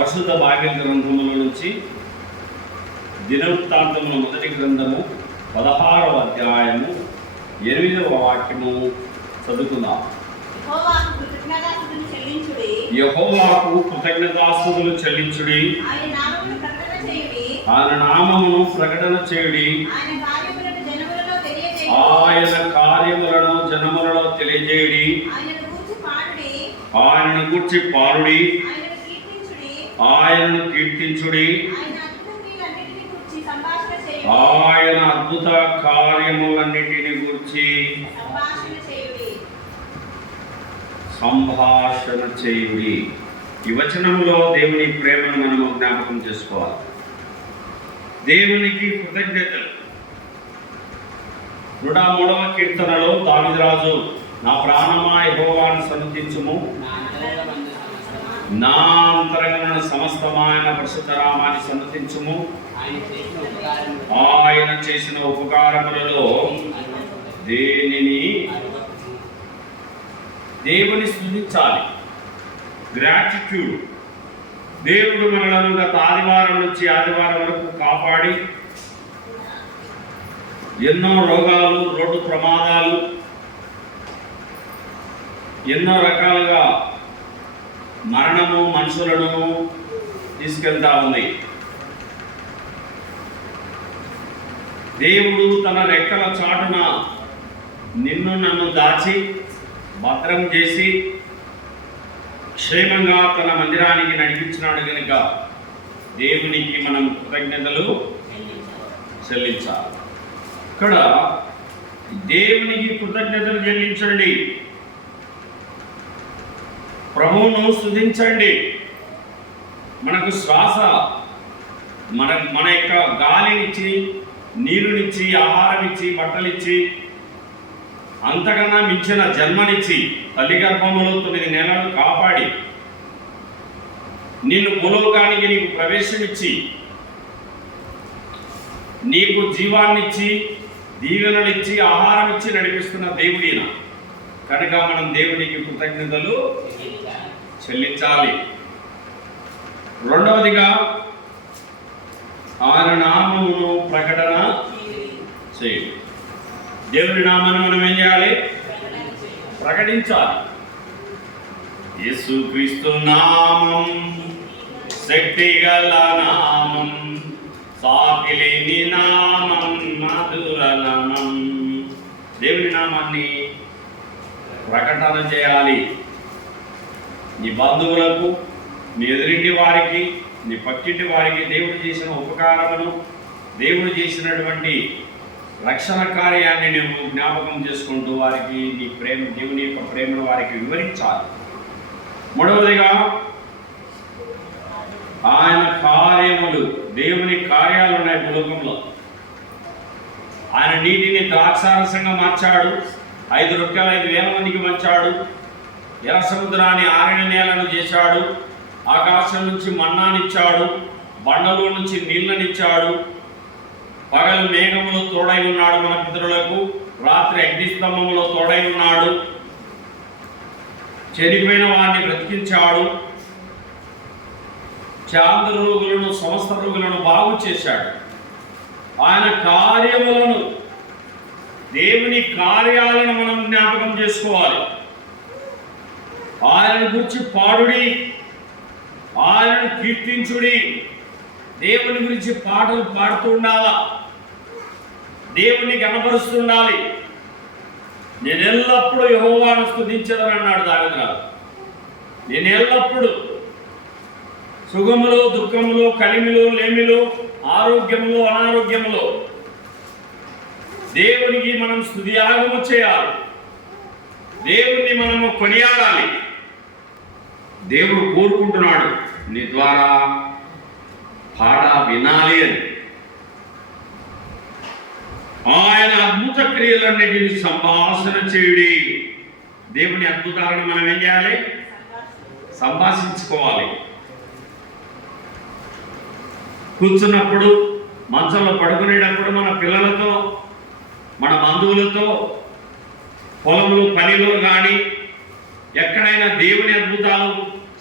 పరిశుద్ధ బైబిల్ గ్రంథముల నుంచి దినవృత్తాంతముల మొదటి గ్రంథము 16వ అధ్యాయము 8వ వాక్యము చదువుకుందాం. యెహోవాకు కృతజ్ఞతాస్తుతులు చెల్లించుడి, ఆయన నామమును ప్రకటన చేయుడి, ఆయన కార్యములను జనములలో తెలియజేయుడి, ఆయనను గూర్చి పాడుడి, ఆయనను కీర్తించుడి, ఆయన అద్భుత కార్యములన్నిటిని గురించి సంభాషణ చేయుడి. ఈ వచనంలో దేవుని ప్రేమను మనము జ్ఞాపకం చేసుకోవాలి. దేవునికి కృతజ్ఞతలు. 103వ కీర్తనలో దావీదురాజు, నా ప్రాణమా యెహోవాను సన్నుతించుము, నా అంతరంగమున సమస్తమైన పరిశుద్ధ నామాన్ని సన్నుతించుము, ఆయన చేసిన ఉపకారములలో దేవుని స్తుతించాలి. గ్రాటిట్యూడ్. దేవుడు మనలను గత ఆదివారం నుంచి ఆదివారం వరకు కాపాడి ఎన్నో రోగాలు, రోడ్డు ప్రమాదాలు, ఎన్నో రకాలుగా మరణము మనుషులను తీసుకెళ్తా ఉంది. దేవుడు తన రెక్కల చాటున నిన్ను నన్ను దాచి భద్రం చేసి క్షేమంగా తన మందిరానికి నడిపించినాడు కనుక దేవునికి మనం కృతజ్ఞతలు చెల్లించాలి. ఇక్కడ దేవునికి కృతజ్ఞతలు చెల్లించండి, ప్రభువును స్తుతించండి. మనకు శ్వాస, మన యొక్క గాలినిచ్చి, నీరునిచ్చి, ఆహారం ఇచ్చి, బట్టలిచ్చి, అంతకన్నా మించిన జన్మనిచ్చి, తల్లి గర్భములో 9 నెలలు కాపాడి, నిన్ను భూలోకానికి నీకు ప్రవేశమిచ్చి, నీకు జీవాన్నిచ్చి, దీవెనలిచ్చి, ఆహారం ఇచ్చి నడిపిస్తున్న దేవుడిన కనుక మనం దేవునికి కృతజ్ఞతలు చెల్లించాలి. రెండవదిగా ఆయన నామమును ప్రకటన చేయాలి. దేవుని నామాన్ని మనం ఏం చేయాలి? ప్రకటించాలి. యేసుక్రీస్తు నామం శక్తిగల నామం, సాకిలేని నామం, మధుర నామం. దేవుని నామాన్ని ప్రకటన చేయాలి. నీ బంధువులకు, నీ ఎదురింటి వారికి, నీ పక్కింటి వారికి దేవుడు చేసిన ఉపకారమును, దేవుడు చేసినటువంటి రక్షణ కార్యాన్ని నువ్వు జ్ఞాపకం చేసుకుంటూ వారికి నీ ప్రేమ, దేవుని యొక్క ప్రేమను వారికి వివరించాలి. మూడవదిగా ఆయన కార్యములు, దేవుని కార్యాలు ఉన్నాయి భూలోకంలో. ఆయన నీటిని ద్రాక్షారసంగా మార్చాడు, 5 రొట్టెలు 5,000 మందికి పంచాడు, ఎర్ర సముద్రాన్ని ఆరని నేలను చేశాడు, ఆకాశం నుంచి మన్నానిచ్చాడు, బండలో నుంచి నీళ్ళనిచ్చాడు, పగలు మేఘములో తోడై ఉన్నాడు మన పితరులకు, రాత్రి అగ్నిస్తంభములో తోడై ఉన్నాడు, చనిపోయిన వారిని బ్రతికించాడు, చాంద రోగులను, సమస్త రోగులను బాగు చేశాడు. ఆయన కార్యములను, దేవుని కార్యాలను మనం జ్ఞాపకం చేసుకోవాలి. ఆయన గురించి పాడుడి, ఆయనను కీర్తించుడి. దేవుని గురించి పాటలు పాడుతూ ఉండాలా, దేవుని కనపరుస్తుండాలి. నేను ఎల్లప్పుడూ యెహోవాను స్తుతించెదను అన్నాడు దావీదురాజు. నేను ఎల్లప్పుడూ సుఖములో, దుఃఖములో, కలిమిలో, లేమిలో, ఆరోగ్యములో, అనారోగ్యములో దేవునికి మనం స్తుతియాగము చేయాలి. దేవుణ్ణి మనము కొనియాడాలి. దేవుడు కోరుకుంటున్నాడు నీ ద్వారా పాడ వినాలి అని. ఆయన అద్భుత క్రియలన్నిటిని సంభాషణ చేయుడి. దేవుని అద్భుతాలను మనం ఏం చేయాలి? సంభాషించుకోవాలి. కూర్చున్నప్పుడు, మంచంలో పడుకునేటప్పుడు, మన పిల్లలతో, మన బంధువులతో, పొలంలో పనిలో కానీ ఎక్కడైనా దేవుని అద్భుతాలు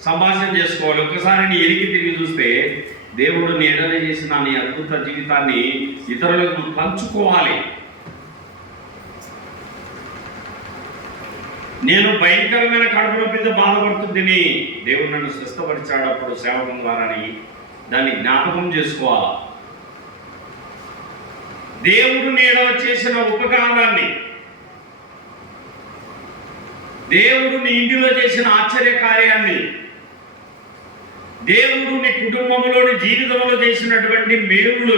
సంభాషణ చేసుకోవాలి. ఒక్కసారి నీ ఎరికి తిరిగి చూస్తే దేవుడు నీ ఎడల చేసిన నీ అద్భుత జీవితాన్ని ఇతరులకు పంచుకోవాలి. నేను భయంకరమైన కడుపు నొప్పితో బాధపడుతుందని దేవుడు నన్ను స్వస్థపరిచాడు అప్పుడు సేవకం ద్వారాని దాన్ని జ్ఞాపకం చేసుకోవాలా. దేవుడు నీ ఎడల చేసిన ఉపకారాన్ని, దేవుడు నీ ఇంటిలో చేసిన ఆశ్చర్య కార్యాన్ని, దేవుడు నీ కుటుంబంలోని జీవితంలో చేసినటువంటి మేలులు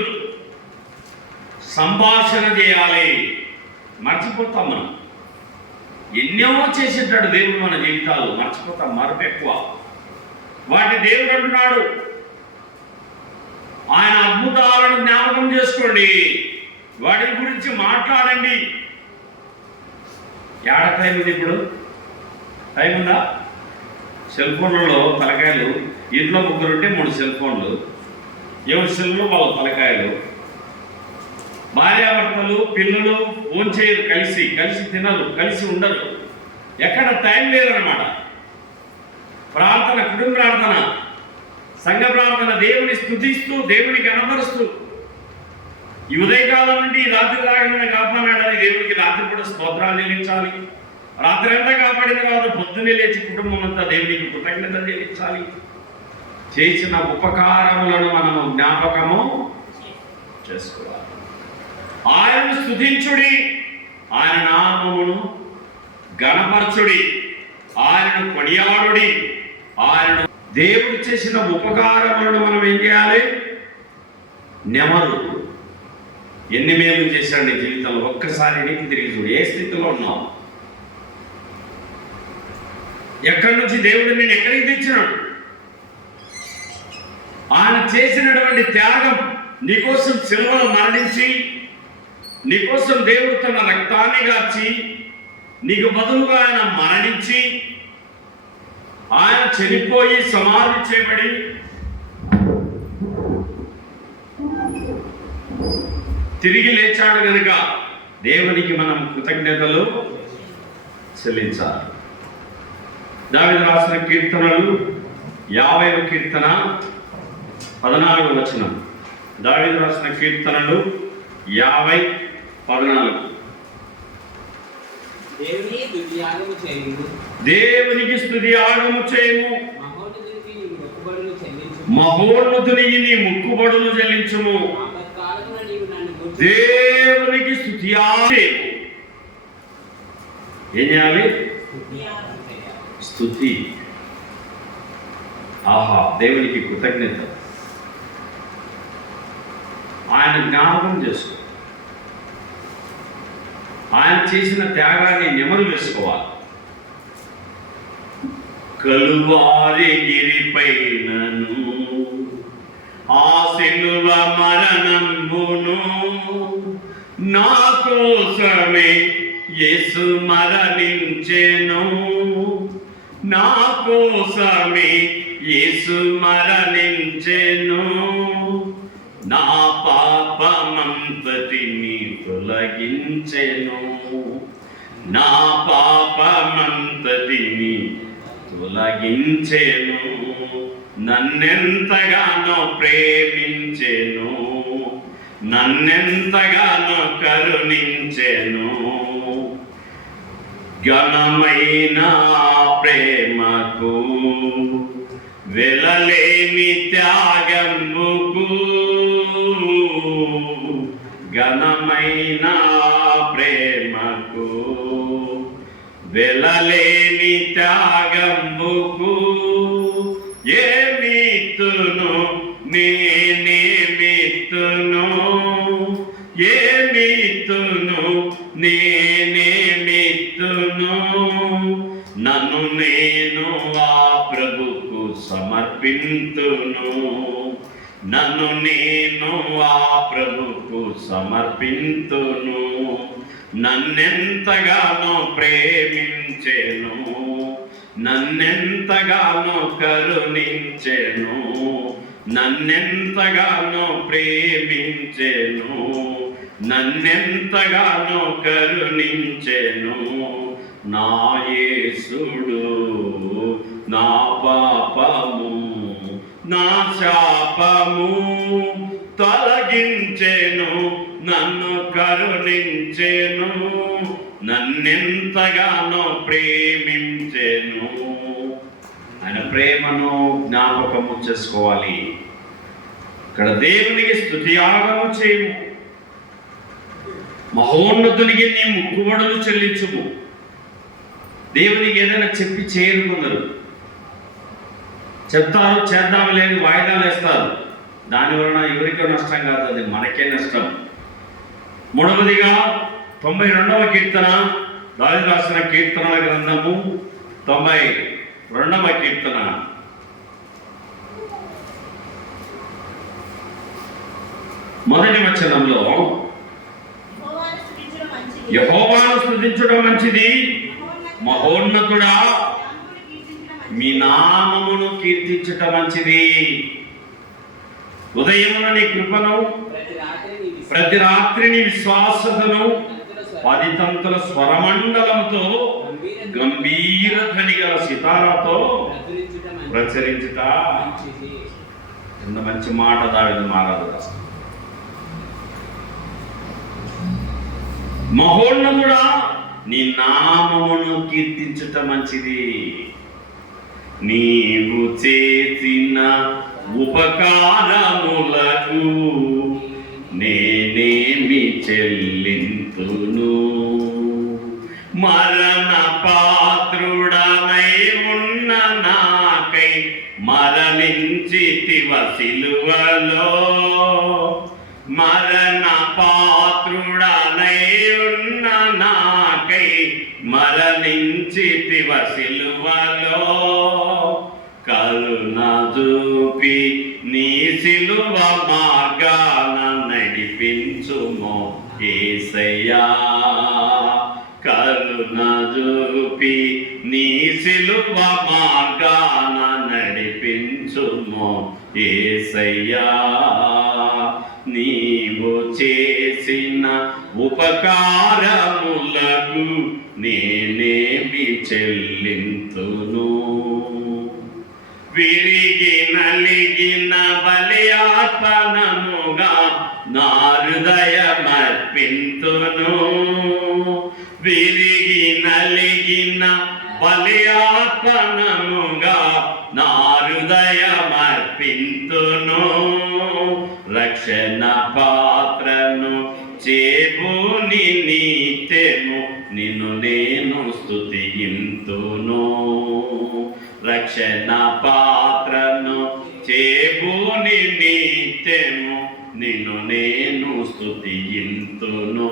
సంభాషణ చేయాలి. మర్చిపోతాం మనం. ఎన్నో చేసేటాడు దేవుడు మన జీవితాలు, మర్చిపోతాం. మరపు ఎక్కువ. వాటి దేవుడు అంటున్నాడు, ఆయన అద్భుతాలను జ్ఞాపకం చేసుకోండి, వాటి గురించి మాట్లాడండి. ఏడ టైం ఉంది ఇప్పుడు? టైం ఉందా? సెల్ ఫోన్లలో తలకాయలు, ఇంట్లో ముగ్గురు ఉంటే 3 సెల్ ఫోన్లు, ఎవరి సెల్లో వాళ్ళ తలకాయలు. భార్యాభర్తలు పిల్లలు ఫోన్ చేయరు, కలిసి తినరు, కలిసి ఉండరు. ఎక్కడ టైం లేదన్నమాట. ప్రార్థన, కుటుంబ ప్రార్థన, సంఘ ప్రార్థన, దేవుని స్తుతిస్తూ దేవుని కనపరుస్తూ ఈ ఉదయకాలం నుండి రాత్రి దాకా కాపాడాలని దేవునికి రాత్రి కూడా స్తోత్రాలు చెల్లించాలి. రాత్రి అంతా కాపాడిన తర్వాత పొద్దున్నే లేచి కుటుంబం అంతా దేవునికి కృతజ్ఞతలు చెల్లించాలి. చేసిన ఉపకారములను మనము జ్ఞాపకము చేసుకోవాలి. ఆయనను స్తుతించుడి, ఆయన నామమును గణపరచుడి, ఆయనను కొనియాడుడి. ఆయనను దేవుడు చేసిన ఉపకారములను మనం ఏం చేయాలి? నెమరు. ఎన్ని మేలు చేశాడు నీ జీవితంలో? ఒక్కసారి నీకు తిరిగి చూడు. ఏ స్థితిలో ఉన్నావు? ఎక్కడి నుంచి దేవుడు నేను ఎక్కడికి తెచ్చినాడు? ఆయన చేసినటువంటి త్యాగం, నీకోసం సిలువలో మరణించి, నీకోసం దేవుడు తన రక్తాన్ని గార్చి, నీకు బదులుగా ఆయన మరణించి, ఆయన చనిపోయి సమాధి చేయబడి తిరిగి లేచాడు కనుక దేవునికి మనం కృతజ్ఞతలు చెల్లించాలి. దావీదు రాసిన కీర్తనలు 50వ కీర్తన 14వ వచనం. దావీదు రాసిన కీర్తనలు 50:14. దేవునికి స్తుతి యాగము చేయము, మహోన్నతునికి నీ మొక్కుబడులు చెల్లించుము. దేవునికి స్తుతి యాగము. ఏం చేయాలి? స్తుతి. ఆహా, దేవునికి కృతజ్ఞత. ఆయన జ్ఞాపకం చేసుకో. ఆయన చేసిన త్యాగాన్ని నెమరు వేసుకోవాలి. కలువారి గిరిపైనను ఆ శిలువ మరణంబును నా కోసమే యేసు మరణించెను, నా కోసమే యేసు మరణించెను. నా పాపమంతటిని తొలగించెను, నా పాపమంతటిని తొలగించెను. నన్నెంతగానో ప్రేమించెను, నన్నెంతగానో కరుణించెను. ఘనమైన ప్రేమకు వెలలేని త్యాగముకు, ఘనమైన ప్రేమకు వెలలేని త్యాగముకు ఏమిత్తును నేనేమిత్తును, ఏమిత్తును నేనేమిత్తును. నన్ను నేను ఆ ప్రభుకు సమర్పింతును, నన్ను నేను ఆ ప్రభుకు సమర్పింతును. నన్నెంతగానో ప్రేమించెను, నన్నెంతగానో కరుణించెను, నన్నెంతగానో ప్రేమించెను, నన్నెంతగానో కరుణించెను. నా యేసుడు నా పాపము నా శాపము తొలగించెను, నన్ను కరుణించెను, నన్నెంతగానో ప్రేమించెను. ఆయన ప్రేమను జ్ఞాపకము చేసుకోవాలి. ఇక్కడ దేవునికి స్తుతియాగము చేయము, మహోన్నతునికి నీ ముక్కుబడులు చెల్లించుము. దేవునికి ఏదైనా చెప్పి చేరుకున్నారు, చెప్తారు, చేద్దాం లేని వాయిదాలు వేస్తారు. దానివలన ఎవరికో నష్టం కాదు, అది మనకే నష్టం. మూడవదిగా 92వ కీర్తన, దావీదు రాసిన కీర్తనల గ్రంథము 92వ కీర్తన. మొదటి వచనంలో యెహోవాను స్తుతించడం మంచిది, మహోన్నతుడా మీ నామమును కీర్తించటం మంచిది. ఉదయమున నీ కృపను, ప్రతి రాత్రి నీ విశ్వాసతను 10 తంతుల స్వరమండలంతో గంభీర ధ్వని గల సితారాతో ప్రచురించుట. ఎంత మంచి మాట దావీదు మహారాజు రాస్తాడు. మహోన్నతుడా నీ నామమును కీర్తించుట మంచిది. నీవు చేసిన ఉపకారములకు నేనేమి చెల్లింతును. మరణ పాత్రుడనై ఉన్న నాకై మరణించితివ సిలువలో, మరణ పాత్రుడనై ఉన్న నాకై మరణించితివ సిలువలో, కరుణ చూపి నీ సిలువ మార్గాన నడిపించుమో యేసయ్యా. కరుణ చూపి నీ సిలువ మార్గాన నడిపించుమో యేసయ్యా. నీవు చేసిన ఉపకారములకు నేనేమి చెల్లింతును. విరిగి నలిగిన బలియార్పణముగా నా హృదయమర్పింతును. విరిగి నలిగిన బలియార్పణముగా నా హృదయమర్పింతును. రక్షణ పాత్రను చేబూని నిత్యము నిన్ను నేను స్తుతింతును. రక్షణ పాత్రను చేబూని నిత్యము నిన్ను నేను స్తుతింతును.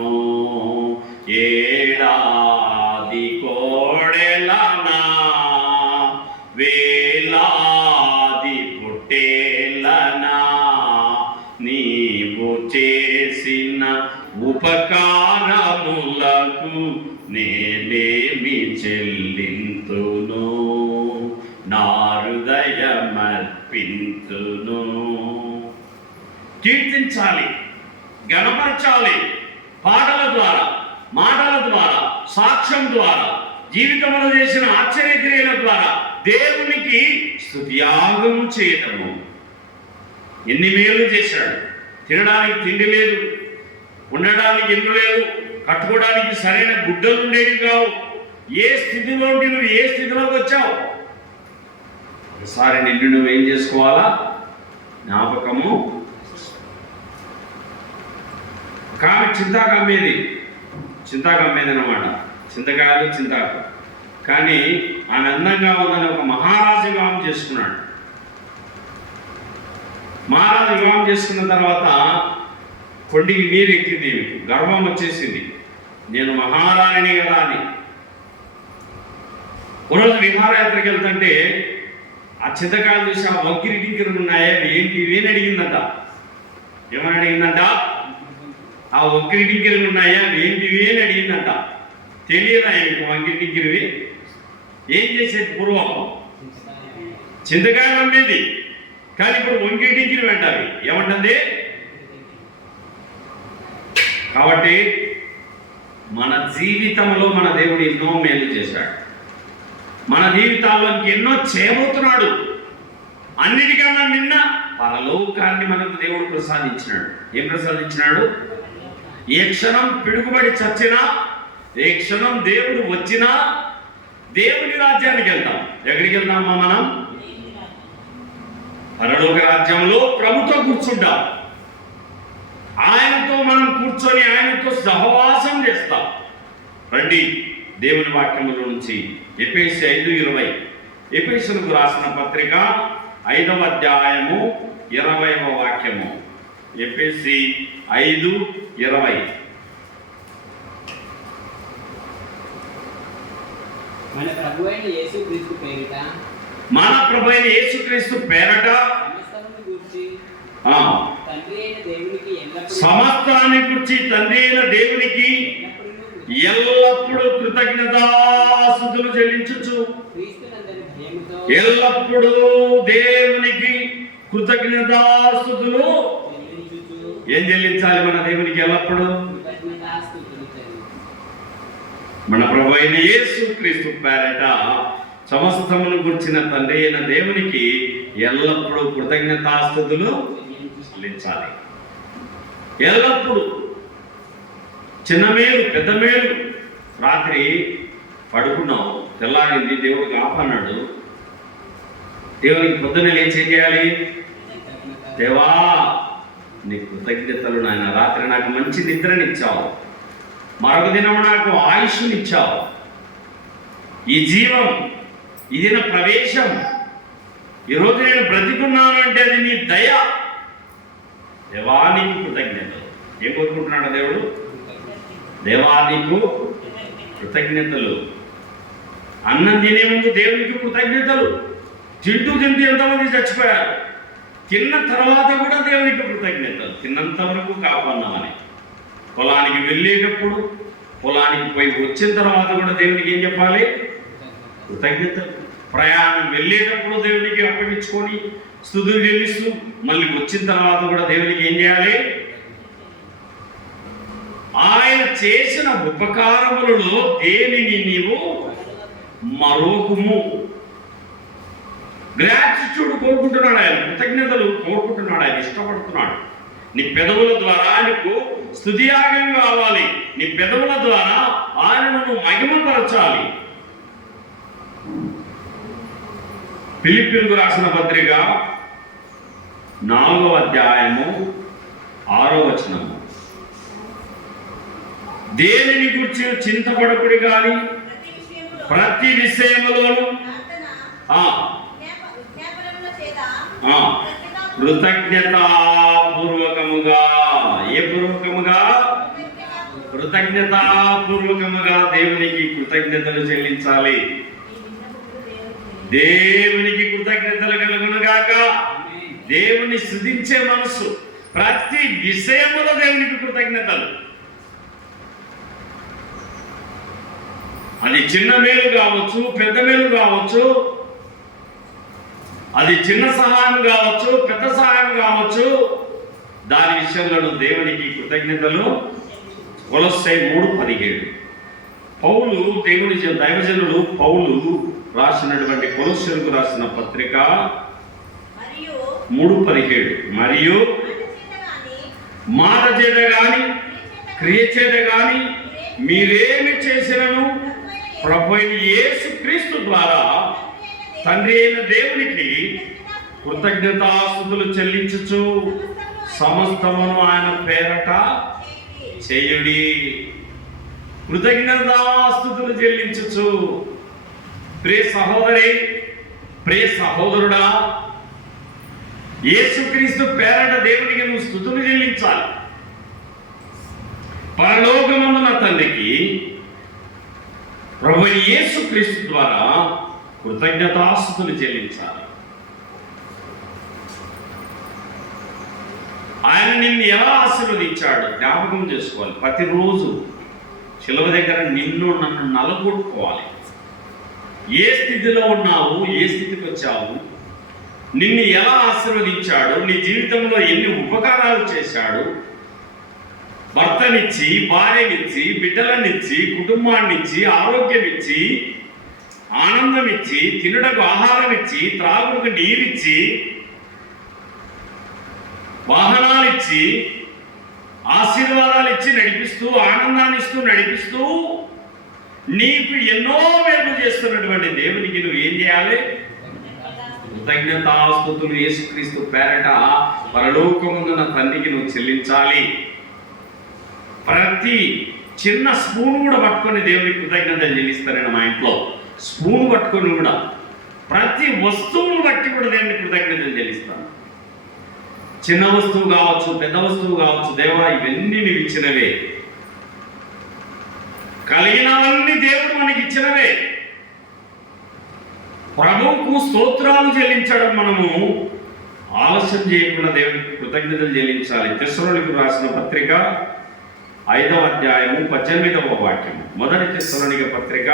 ఏడాది కోడెలనా వేలాది పుట్టేలనా నీవు చేసిన ఉపకారములకు నేనేమి చెల్లింతును. నా హృదయమర్పింతును. కీర్తించాలి, గణపరచాలి. పాటల ద్వారా, మాటల ద్వారా, సాక్ష్యం ద్వారా, జీవితంలో చేసిన ఆశ్చర్యక్రియల ద్వారా దేవునికి స్తుతియాగం చేయటము. ఎన్ని మేలు చేశాడు. తినడానికి తిండి లేదు, ఉండడానికి ఇల్లు లేదు, కట్టుకోవడానికి సరైన గుడ్డలు ఉండేవి కావు. ఏ స్థితిలో ఉండి నువ్వు ఏ స్థితిలోకి వచ్చావు? ఒకసారి నిన్ను నువ్వేం చేసుకోవాలా? జ్ఞాపకము. కామె చింతాకమ్మేది అన్నమాట. చింతకాయలు చింతాకు. కానీ ఆమె అందంగా ఉందని ఒక మహారాజు వివాహం చేసుకున్నాడు. మహారాజు వివాహం చేసుకున్న తర్వాత కొండికి నీరు ఎక్కింది, గర్వం వచ్చేసింది. నేను మహారాణిని కదా అని. ఒకరోజు విహారయాత్రకి వెళ్తుంటే ఆ చింతకాయలు చూసి ఆ వంకిరి టింకిరు ఉన్నాయా ఏంటి ఇవేని అడిగిందంట. ఏమని అడిగిందంట? ఆ వంకిరి టింకిరు ఉన్నాయా ఏంటివి అని అడిగిందంట. తెలియదా ఆయనకు వంకిరి టింకిరివి? ఏం చేసేది? పూర్వం చింతకాయలు అమ్మేది, కానీ ఇప్పుడు వంకిరి టింకిరి వెంటాలి. ఏమంటుంది? కాబట్టి మన జీవితంలో మన దేవుడు ఎన్నో మేలు చేశాడు. మన జీవితాల్లో ఎన్నో చేయబోతున్నాడు. అన్నిటికన్నా నిన్న పరలోకాన్ని మనకు దేవుడు ప్రసాదించినాడు. ఏం ప్రసాదించినాడు? ఏ క్షణం పిడుగుబడి చచ్చినా, ఏ క్షణం దేవుడు వచ్చినా దేవుని రాజ్యానికి వెళ్తాం. ఎక్కడికి వెళ్తామా? మనం పరలోక రాజ్యంలో ప్రభుతో కూర్చుంటాం. ఆయనతో మనం కూర్చొని ఆయనతో సహవాసం చేస్తాం. రండి దేవుని వాక్యముల నుంచి ఎఫెసీ 5:20, ఎఫెసీయులకు రాసిన పత్రిక 5వ అధ్యాయము 20వ వాక్యము. ఎఫెసీ 5:20. మన ప్రభు అయిన యేసుక్రీస్తు పేరట సమస్తాన్ని గురించి తండ్రి అయిన దేవునికి ఎల్లప్పుడూ కృతజ్ఞతాస్తుతులు చెల్లించుచు, ఎల్లప్పుడూ దేవునికి కృతజ్ఞతాస్తుతులు ఏం చెల్లించాలి? మన దేవునికి ఎల్లప్పుడూ మన ప్రభు అయిన యేసుక్రీస్తు పేరట సమస్తమును గుర్చిన తండ్రి అయిన దేవునికి ఎల్లప్పుడూ కృతజ్ఞతాస్తుతులు చెల్లించాలి. ఎల్లప్పుడూ చిన్న మేలు పెద్ద మేలు. రాత్రి పడుకున్నావు, తెల్లారింది, దేవుడు కాపాడినాడు. దేవునికి పొద్దున లేచి ఏం చేయాలి? దేవా నీ కృతజ్ఞతలు నాయన, రాత్రి నాకు మంచి నిద్రనిచ్చావు, మరొక దినం నాకు ఆయుష్నిచ్చావు, ఈ జీవం, ఇది నా ప్రవేశం, ఈరోజు నేను బ్రతికున్నాను అంటే అది నీ దయ. దేవానికి కృతజ్ఞతలు. ఏం కోరుకుంటున్నాడు దేవుడు? దేవానికి కృతజ్ఞతలు. అన్నం తినే ముందు దేవునికి కృతజ్ఞతలు. తింటూ ఎంతమంది చచ్చిపోయారు. తిన్న తర్వాత కూడా దేవునికి కృతజ్ఞతలు. తిన్నంత వరకు కాపాడినామని. పొలానికి వెళ్ళేటప్పుడు, పొలానికి పోయి వచ్చిన తర్వాత కూడా దేవునికి ఏం చెప్పాలి? కృతజ్ఞతలు. ప్రయాణం వెళ్ళేటప్పుడు దేవునికి అప్పగించుకొని స్తుతులు చెల్లిస్తూ మళ్ళీ వచ్చిన తర్వాత కూడా దేవునికి ఏం చేయాలి? ఆయన చేసిన ఉపకారములలో దేనిని నీవు మరోకుము. గ్రాటిట్యూడ్ కోరుకుంటున్నాడు ఆయన, కృతజ్ఞతలు కోరుకుంటున్నాడు ఆయన, ఇష్టపడుతున్నాడు. నీ పెదవుల ద్వారా నీకు స్తుతియాగం కావాలి. నీ పెదవుల ద్వారా ఆయనను మహిమపరచాలి. ఫిలిప్పీయులకు రాసిన పత్రిక 4వ అధ్యాయము 6వ వచనము. దేనిని గురించి చింతపడకుడి గాని ప్రతి విషయములోను కృతజ్ఞతాపూర్వకముగా, ఏ పూర్వకముగా? కృతజ్ఞతాపూర్వకముగా దేవునికి కృతజ్ఞతలు చెల్లించాలి. దేవునికి కృతజ్ఞతలు కలుగునుగాక. దేవుని స్తుతించే మనసు, ప్రతి విషయములో దేవునికి కృతజ్ఞతలు. అది చిన్న మేలు కావచ్చు, పెద్ద మేలు కావచ్చు, అది చిన్న సహాయం కావచ్చు, పెద్ద సహాయం కావచ్చు, దాని విషయంలో దేవునికి కృతజ్ఞతలు. కొలొస్సై 3:17. పౌలు, దేవుని దైవజనుడు పౌలు రాసినటువంటి కొలొస్సీయులకు రాసిన పత్రిక 3:17. మరియు మాట చేత గాని క్రియ చేత గాని మీరేమి చేసినను ప్రభువైన యేసుక్రీస్తు ద్వారా తండ్రి అయిన దేవునికి కృతజ్ఞతాస్తుతులు చెల్లించుచు సమస్తమును ఆయన పేరట చేయుడి. కృతజ్ఞతాస్తుతులు చెల్లించుచు. ప్రియ సహోదరి, ప్రియ సహోదరుడా, యేసుక్రీస్తు పేరట దేవునికి నువ్వు స్తుతులు చెల్లించాలి. పరలోకమందున తండ్రికి ప్రభు యేసుక్రీస్తు ద్వారా కృతజ్ఞతాస్తుతులు చెల్లించాలి. ఆయన నిన్ను ఎలా ఆశీర్వదించాడు జ్ఞాపకం చేసుకోవాలి. ప్రతిరోజు శిలువ దగ్గర నిన్ను నన్ను నలగొట్టుకోవాలి. ఏ స్థితిలో ఉన్నావు, ఏ స్థితికి వచ్చావు, నిన్ను ఎలా ఆశీర్వదించాడు, నీ జీవితంలో ఎన్ని ఉపకారాలు చేశాడు, భర్తనిచ్చి, భార్యనిచ్చి, బిడ్డలనిచ్చి, కుటుంబాన్నిచ్చి, ఆరోగ్యం ఇచ్చి, ఆనందం ఇచ్చి, తినుటకు ఆహారం ఇచ్చి, త్రాగుటకు నీరిచ్చి, వాహనాలు ఇచ్చి, ఆశీర్వాదాలు ఇచ్చి నడిపిస్తూ, ఆనందాన్ని ఇస్తూ నడిపిస్తూ, నీకు ఎన్నో మేలు చేస్తున్నటువంటి దేవునికి నువ్వు ఏం చేయాలి? కృతజ్ఞతాస్తుతులు యేసుక్రీస్తు పేరట పరలోకమున్న తండ్రికి నువ్వు చెల్లించాలి. ప్రతి చిన్న స్పూన్ కూడా పట్టుకొని దేవునికి కృతజ్ఞతలు చెల్లిస్తాను. మా ఇంట్లో స్పూన్ పట్టుకొని కూడా ప్రతి వస్తువును బట్టి కూడా దేవునికి కృతజ్ఞతలు చెల్లిస్తాను. చిన్న వస్తువు కావచ్చు, పెద్ద వస్తువు కావచ్చు, దేవా ఇవన్నీ నీవు ఇచ్చినవే, కలిగినవన్నీ దేవుడు మనకి ఇచ్చినవే. ప్రభువుకు స్తోత్రాలు చెల్లించడం మనము ఆలస్యం చేయకుండా దేవునికి కృతజ్ఞతలు చెల్లించాలి. తెస్సలోనికీయులకు రాసిన పత్రిక 5వ అధ్యాయము 18వ వాక్యం. మొదటి తెస్సలోనిక పత్రిక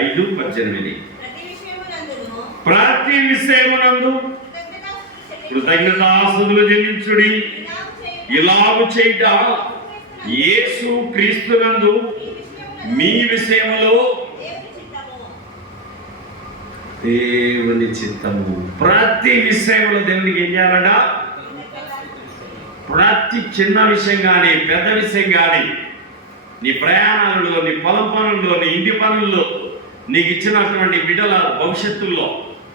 5:18. ప్రతి విషయమునందు కృతజ్ఞతాస్తుతులు చెల్లించుడి, ఇలాగు చేయుట యేసు క్రీస్తునందు మీ విషయములో దేవుని చిత్తము. ప్రతి విషయంలో దేవునికి ఏం చేయాలట? ప్రతి చిన్న విషయం కానీ పెద్ద విషయం కానీ, నీ ప్రయాణాలలో, నీ పొలం పనుల్లో, నీ ఇంటి పనుల్లో, నీకు ఇచ్చినటువంటి బిడ్డల భవిష్యత్తులో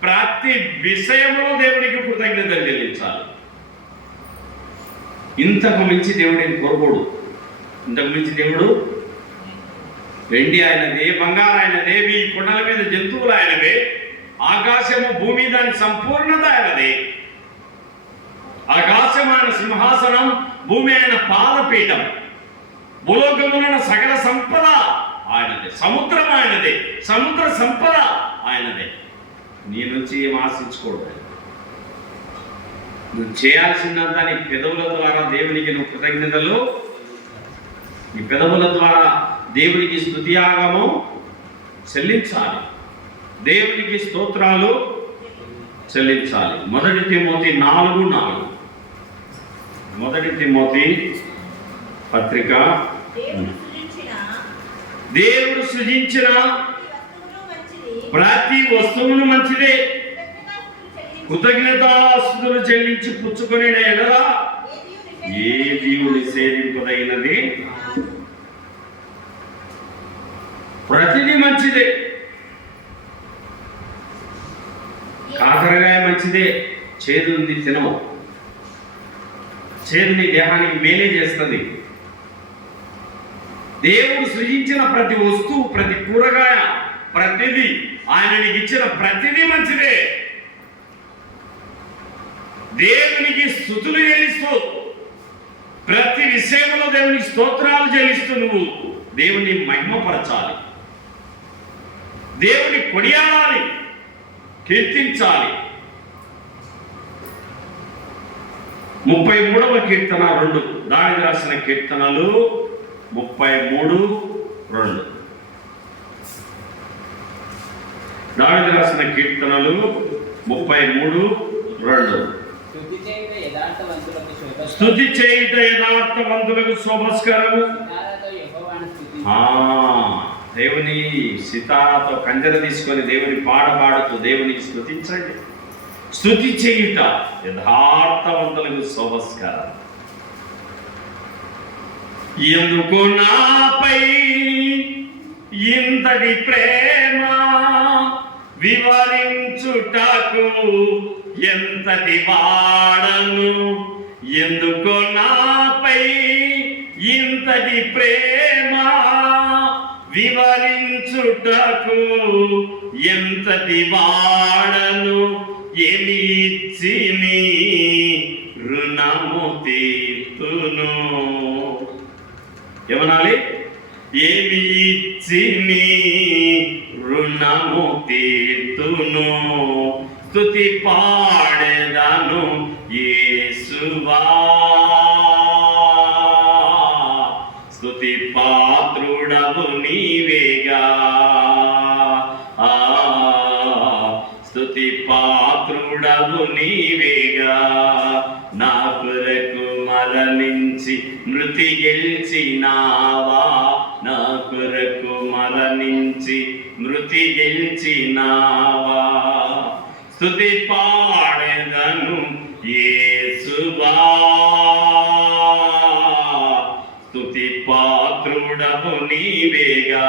ప్రతి విషయంలో దేవునికి కృతజ్ఞతలు చెల్లించాలి. ఇంతకు మించి దేవుడిని కోరుకోడు. ఇంతకు మించి దేవుడు వెండి ఆయనదే, బంగారు ఆయనదే, ఈ కొండల మీద జంతువులు ఆయనవే, ఆకాశము భూమి దాని సంపూర్ణత ఆయనదే. ఆకాశం ఆయన సింహాసనం, భూమి ఆయన పాదపీఠం, భూలోకమున సకల సంపద ఆయనదే, సముద్రం ఆయనదే, సముద్ర సంపద ఆయనదే. నీ నుంచి ఏం ఆశించుకోడు. నువ్వు చేయాల్సిందంతా నీ పెదవుల ద్వారా దేవునికి నువ్వు కృతజ్ఞతలు, నీ పెదవుల ద్వారా దేవునికి స్తుతియాగము చెల్లించాలి, దేవునికి స్తోత్రాలు చెల్లించాలి. మొదటి తిమోతి 4:4. మొదటి తిమోతి పత్రిక. దేవుడు సృజించిన ప్రతి వస్తువును మంచిదే, కృతజ్ఞతాస్తుతులు చెల్లించి పుచ్చుకొని ఎడల ఏది నిషేధింపదగినది. ప్రతిదీ మంచిదే. కాకరకాయ మంచిదే, చేదు ఉంది తినవు. చేదు నీ దేహానికి మేలే చేస్తుంది. దేవుడు సృజించిన ప్రతి వస్తువు, ప్రతి కూరగాయ, ప్రతిదీ, ఆయన నీకు ఇచ్చిన ప్రతిదీ మంచిదే. దేవునికి స్తుతులు చెల్లిస్తూ, ప్రతి విషయంలో దేవునికి స్తోత్రాలు చెల్లిస్తూ నువ్వు దేవుని మహిమపరచాలి, దేవుని కొనియాడాలి, కీర్తించాలి. 33వ కీర్తన 2. దావీదు రాసిన కీర్తనలు 33:2. దావీదు రాసిన కీర్తనలు 33:2. స్తుతి చేయుట యథార్థవంతులకు శోభస్కరము. దేవుని సితారతో కంజర తీసుకొని దేవుని పాడుతూ దేవునికి స్తుతించండి. స్తుతి చేయుట యథార్థవంతులకు శోభస్కరం. ఎందుకు నాపై ఇంతటి ప్రేమ వివరించుటకు ఎంతటి వాడను, ఎందుకు నాపై ఇంతటి ప్రేమ వివరించుటకు ఎంతటి వాడను, ఏమి ఇచ్చి నీ రుణము తీర్తును. ఏమనాలి? ఏమి ఇచ్చి నీ రుణము తీర్తును. స్తుతి పాడెదను యేసువా, స్తుతి పాత్రుడవు నీవేగా, స్తుతి పాత్రుడవు నీవేగా. నా కొరకు మరణించి మృతి గెలిచినావా, నా కొరకు మరణించి మృతి గెలిచినావా. నిలిచినావా. స్తుతి పాడెదను యేసువా, స్తుతి పాత్రుడవు నీవేగా,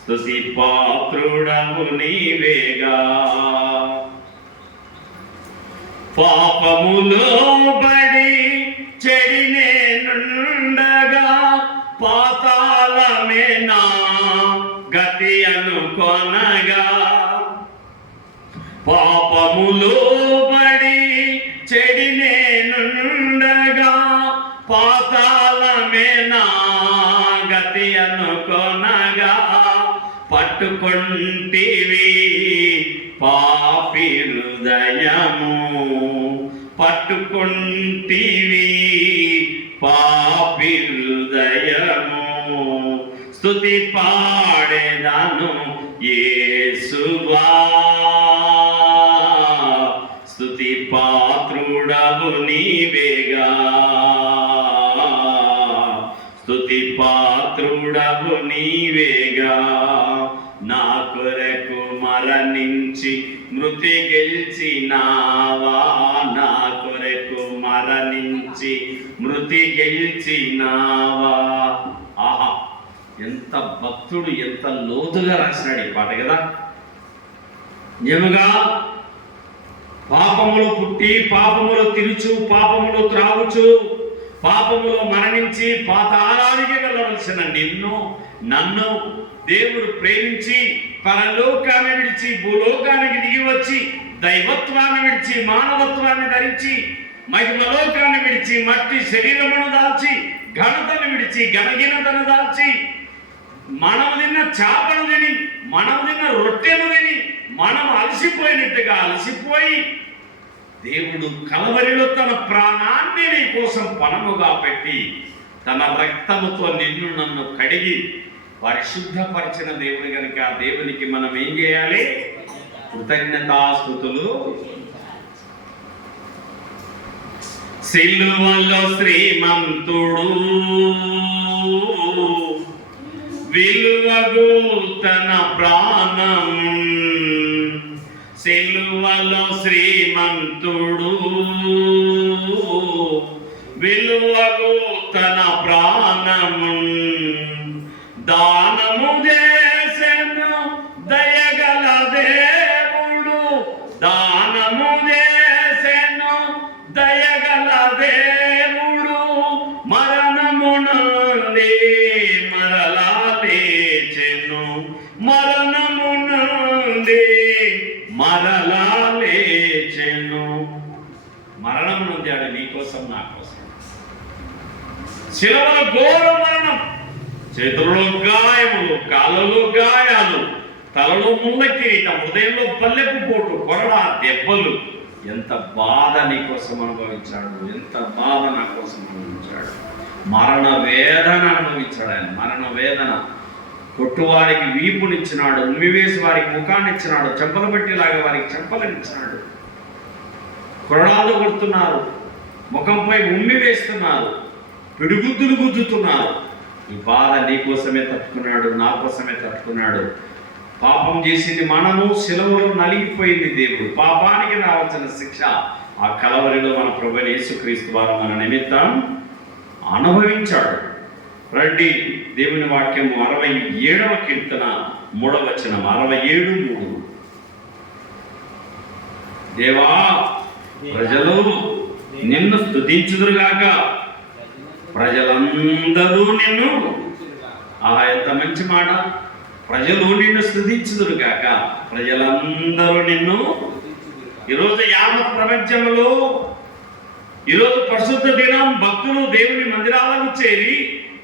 స్తుతి పాత్రుడవు నీవేగా. పాపములో బడి చెడినేనుండగా పాతాళమే నా గతి అనుకొనగా. పాపములో బడి చెడినేనుండగా పాతాళమే నా గతి అనుకొనగా. పట్టుకొంటివి పాపి హృదయము, పట్టుకొంటివి పాపి హృదయము. స్తుతి పాడెదను యేసువా, స్తుతి పాత్రుడవు నీవేగా, స్తుతి పాత్రుడవు నీవేగా. నా కొరకు మరణించి మృతి గెలిచినావా, నా కొరకు మరణించి మృతి గెలిచినావా. ఆహా, ఎంత భక్తుడు ఎంత లోతుగా రాసినాడు ఈ పాట కదా. నిజముగా పాపములు పుట్టి పాపములు తిరుచు పాపములు త్రాగుచు పాపములో మరణించి పాతాళానికి వెళ్ళవలసిన నన్ను దేవుడు ప్రేమించి పరలోకాన్ని విడిచి భూలోకానికి దిగి వచ్చి దైవత్వాన్ని విడిచి మానవత్వాన్ని ధరించి మహిమలోకాన్ని విడిచి మట్టి శరీరమును దాల్చి ఘనతను విడిచి ఘనహీనతను దాల్చి మనము తిన్న చేపను తిని మనము తిన్న రొట్టెను తిని మనం అలసిపోయినట్టుగా అలసిపోయి దేవుడు కలవరిలో తన ప్రాణాన్ని నీ కోసం పణముగా పెట్టి తన రక్తముతో నిన్ను నన్ను కడిగి పరిశుద్ధపరిచిన దేవుడు కనుక ఆ దేవునికి మనం ఏం చేయాలి? కృతజ్ఞతాస్తుతులు. సిలువలో శ్రీమంతుడు విలువగు తన ప్రాణం, సిలువలో శ్రీమంతుడు విలువగు తన ప్రాణము దానము చేసెను దయగల దేవుడు, దానము చేసెను దయగల దేవుడు. మరణము నుండి మరలా లేచెను, మరణము నుండి మరలా లేచెను. మరణం నొందాడు నీకోసం నా కోసం. శిలువలో ఘోర మరణం, చేతుల్లో గాయములు, కాళ్ళలో గాయాలు, తలలో ముళ్ళ కిరీటం, హృదయంలో పల్లెపు పోటు, కొరడా దెబ్బలు. ఎంత బాధ నీ కోసం అనుభవించాడు, ఎంత బాధ నా కోసం అనుభవించాడు. మరణ వేదన అనుభవించాడు ఆయన. మరణ వేదన. కొట్టువారికి వీపునిచ్చినాడు, ఉమ్మివేసి వారికి ముఖాన్ని ఇచ్చినాడు, చెంపలు పెట్టేలాగా వారికి చెంపలనిచ్చినాడు. కొరడాలు కొడుతున్నారు, ముఖంపై ఉమ్మి వేస్తున్నారు, పిడుగుద్దులు గుద్దుతున్నారు. ఈ బాధ నీ కోసమే తట్టుకున్నాడు, నా కోసమే తట్టుకున్నాడు. పాపం చేసింది మనము, శిలువలో నలిగిపోయింది దేవుడు. పాపానికి రావాల్సిన శిక్ష ఆ కలవరిలో మన ప్రభువైన యేసుక్రీస్తు ద్వారా మన నిమిత్తం అనుభవించాడు. రండి, దేవుని వాక్యము 67వ కీర్తన 3వ వచనం. 67:3. దేవా, ప్రజలు నిన్ను స్తుతించుదురుగాక, ప్రజలందరూ నిన్ను. ఆహా, ఎంత మంచి మాట. ప్రజలు నిన్ను స్తుతించుదురుగాక, ప్రజలందరూ నిన్ను. ఈరోజు యావత్ ప్రపంచంలో ఈరోజు పరిశుద్ధ దినం భక్తులు దేవుని మందిరాలకు చేరి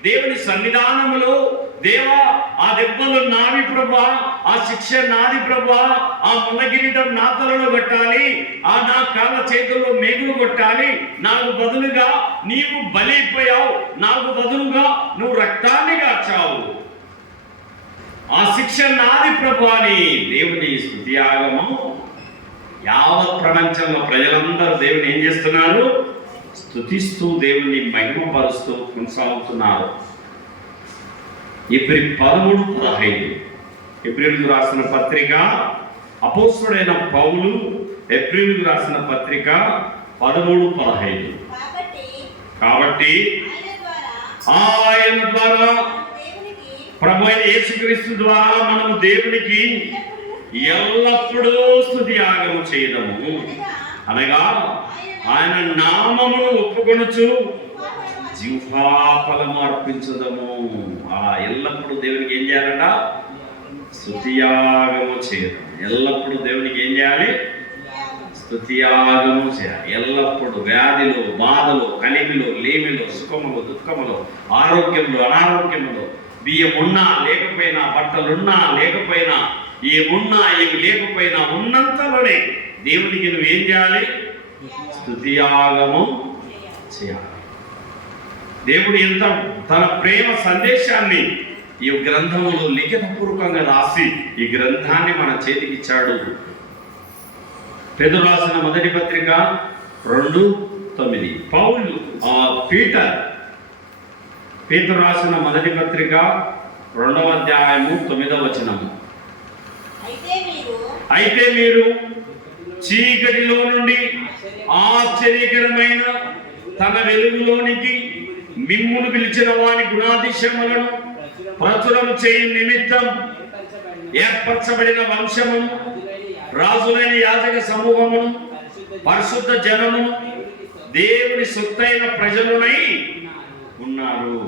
దేవుని సన్నిధానములో, దేవా ఆ దెబ్బలు నావి ప్రభా, ఆ శిక్ష నాది ప్రభా, ఆ ముళ్ళకిరీటం నా తలలో కొట్టాలి, ఆ నా కాళ్ళ చేతుల్లో మేకులు కొట్టాలి, నాకు బదులుగా నీవు బలైపోయావు, నాకు బదులుగా నువ్వు రక్తాన్ని కార్చావు, ఆ శిక్ష నాది ప్రభా అని దేవుని స్తుతియాగము. యావత్ ప్రపంచంలో ప్రజలందరూ దేవుని ఏం చేస్తున్నారు? స్తుతిస్తూ దేవుని మహిమపరుస్తూ కొనసాగుతున్నారు. ఏప్రిల్ 13, 15 హెబ్రీయులకు రాసిన పత్రిక, అపోస్తలుడైన పౌలు హెబ్రీయులకు రాసిన పత్రిక 13:15. కాబట్టి ఆయన ద్వారా ప్రభు అయిన యేసుక్రీస్తు ద్వారా మనము దేవునికి ఎల్లప్పుడూ స్తుతి యాగము చేయదము. అనగా ఆయన నామమును ఒప్పుకొనుచు జిహ్వాఫలము అర్పించదము. ఎల్లప్పుడూ దేవునికి ఏం చేయాలట? స్తుతియాగము చేయడం. ఎల్లప్పుడూ దేవునికి ఏం చేయాలి? స్తుతియాగము చేయాలి. ఎల్లప్పుడూ వ్యాధిలో, బాధలో, కలిమిలో, లేమిలో, సుఖములో, దుఃఖములో, ఆరోగ్యంలో, అనారోగ్యములో, బియ్యం ఉన్నా లేకపోయినా, బట్టలున్నా లేకపోయినా, ఏమున్నా ఏమి లేకపోయినా, ఉన్నంతలోనే దేవునికి నువ్వేం చేయాలి? స్తుతియాగము చేయాలి. దేవుడు ఎంత తన ప్రేమ సందేశాన్ని ఈ గ్రంథములో లిఖితపూర్వకంగా రాసి ఈ గ్రంథాన్ని మన చేతికిచ్చాడు. పేతురు రాసిన మొదటి పత్రిక 2:9. పేతురు రాసిన మొదటి పత్రిక 2వ అధ్యాయము 9వ వచనము. అయితే మీరు చీకటిలో నుండి ఆశ్చర్యకరమైన తన వెలుగులోనికి మిమ్మును పిలిచిన వాని గుణాతిశయములను ప్రచురము చేయు నిమిత్తం ఏర్పరచబడిన వంశమును, రాజులైన యాజక సమూహమును, పరిశుద్ధ జనమును, దేవుని సొత్తైన ప్రజలునై ఉన్నారు.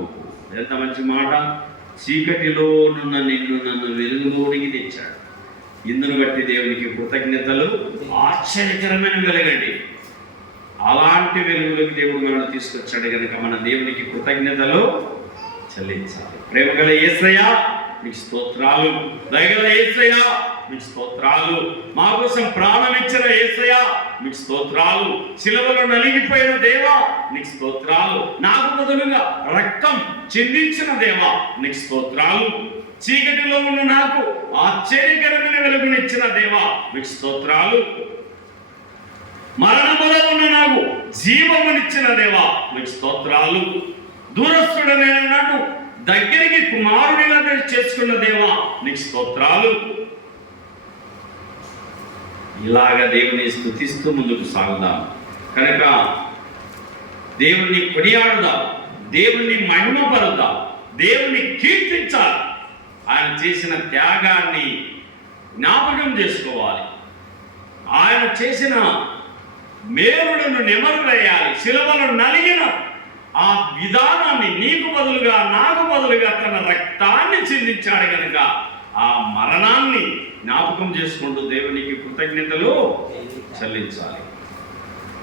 ఎంత మంచి మాట! చీకటిలో నున్న నిన్ను నన్ను వెలుగులోనికి తెచ్చాడు. ఇందును బట్టి దేవునికి కృతజ్ఞతలు. ఆశ్చర్యకరమైన వెలుగండి. అలాంటి వెలుగులోకి దేవుడు మనల్ని తీసుకొచ్చాడు కనుక మన దేవునికి కృతజ్ఞతలు చెల్లించాలి. ప్రేమగల యేసయ్య మీకు స్తోత్రాలు. దయగల యేసయ్య మీకు స్తోత్రాలు. మా కోసం ప్రాణం ఇచ్చిన యేసయ్య మీకు స్తోత్రాలు. శిలువలో నలిగిపోయిన దేవా నీకు స్తోత్రాలు. నాకు బదులుగా రక్తం చిందించిన దేవా నీకు స్తోత్రాలు. చీకటిలో ఉన్న నాకు ఆశ్చర్యకరమైన వెలుగునిచ్చిన దేవా మీకు స్తోత్రాలు. మరణములో ఉన్న నాకు జీవమునిచ్చిన దేవా మీకు స్తోత్రాలు. దూరస్తుడనైన నన్ను దగ్గరికి కుమారుడిగా చేసుకున్న దేవా నీకు స్తోత్రాలు. ఇలాగా దేవుని స్తుతిస్తూ ముందుకు సాగుదాం. కనుక దేవుణ్ణి కొనియాడుదాం, దేవుణ్ణి మహిమపరుద్దాం, దేవుణ్ణి కీర్తించాలి. ఆయన చేసిన త్యాగాన్ని జ్ఞాపకం చేసుకోవాలి. ఆయన చేసిన మేలులను నెమరు వేయాలి. శిలువలో నలిగిన ఆ విధానాన్ని నీకు బదులుగా నాకు బదులుగా తన రక్తాన్ని చిందించాడు కనుక ఆ మరణాన్ని జ్ఞాపకం చేసుకుంటూ దేవునికి కృతజ్ఞతలు చెల్లించాలి.